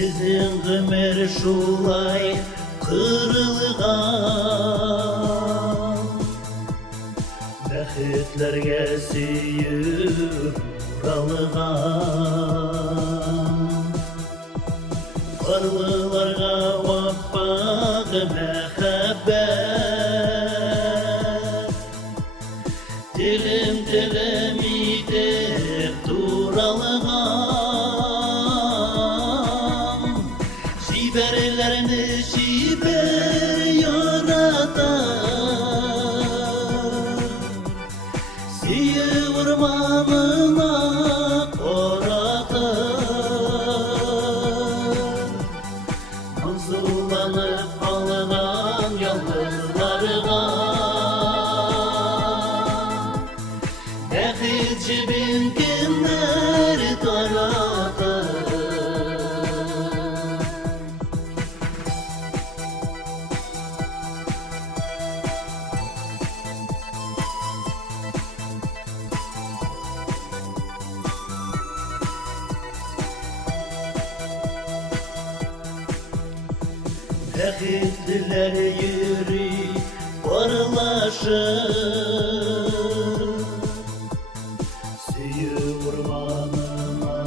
Bizim ömür şulay kırılgan, bäxitlerge süýüp uralgan. Arlılarga wappak mehabbet, dilim itip duralgan. Şiberlerini şiber yaratar, süýüp urmanına koratar. Manzullanıp algan yalnızlarga bäxit jibin kimler taratar. Bäxitliler yürü barlaşır, süýüp urmanına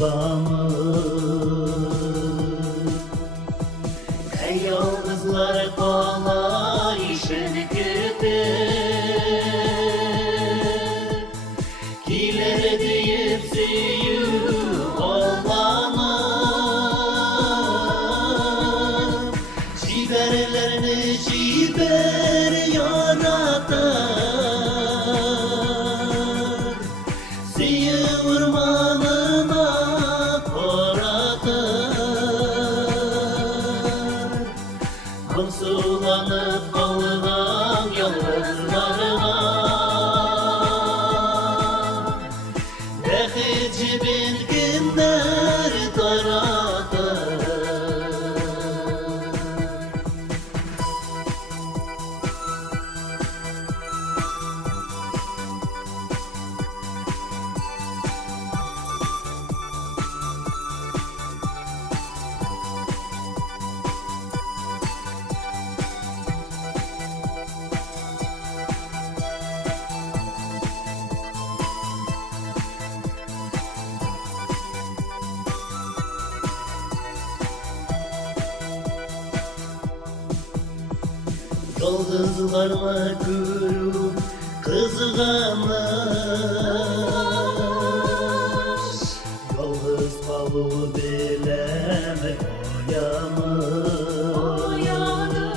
bağlanır. Ey yalnızlar kala işin kirpip, kiler diýip süýüp ağlanır. Şiberlerini şiber yaratar, süýüp urmanına koratar. Hansulanıp algan yalnızlarga bäxit jibin kimler taratar. Yıldızlarla görüp kızgamış, yalnız kalıp bileme oyanmış.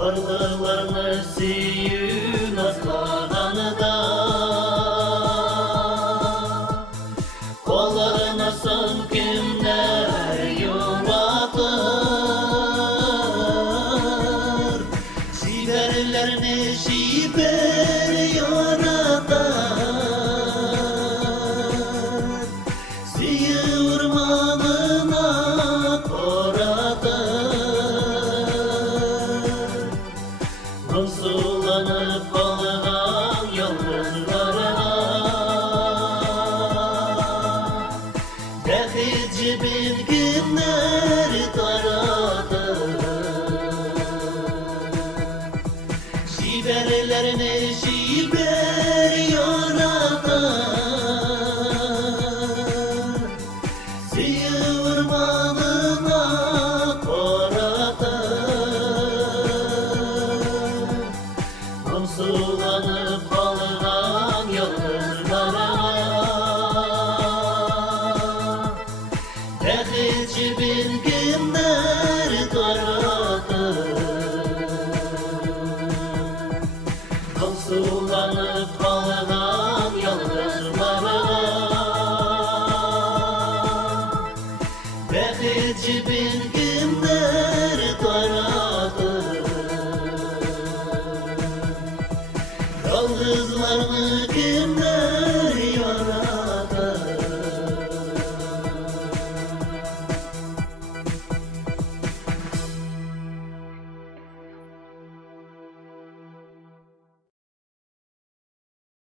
Arlılarını süýüp nazlaganda, kollarına son kimler yuvatır. Şiberlerini şiber yaratar, süýüp urmanına koratar. Hansulanıp algan yalnızlarga bäxit jibin kimler taratar. Şiberlerini şiber yaratar, süýüp urmanına koratar. Hansulanıp algan yalnızlarga bäxit jibin kimler taratar. Hansulanıp algan yalnızlarga bäxit jibin kimler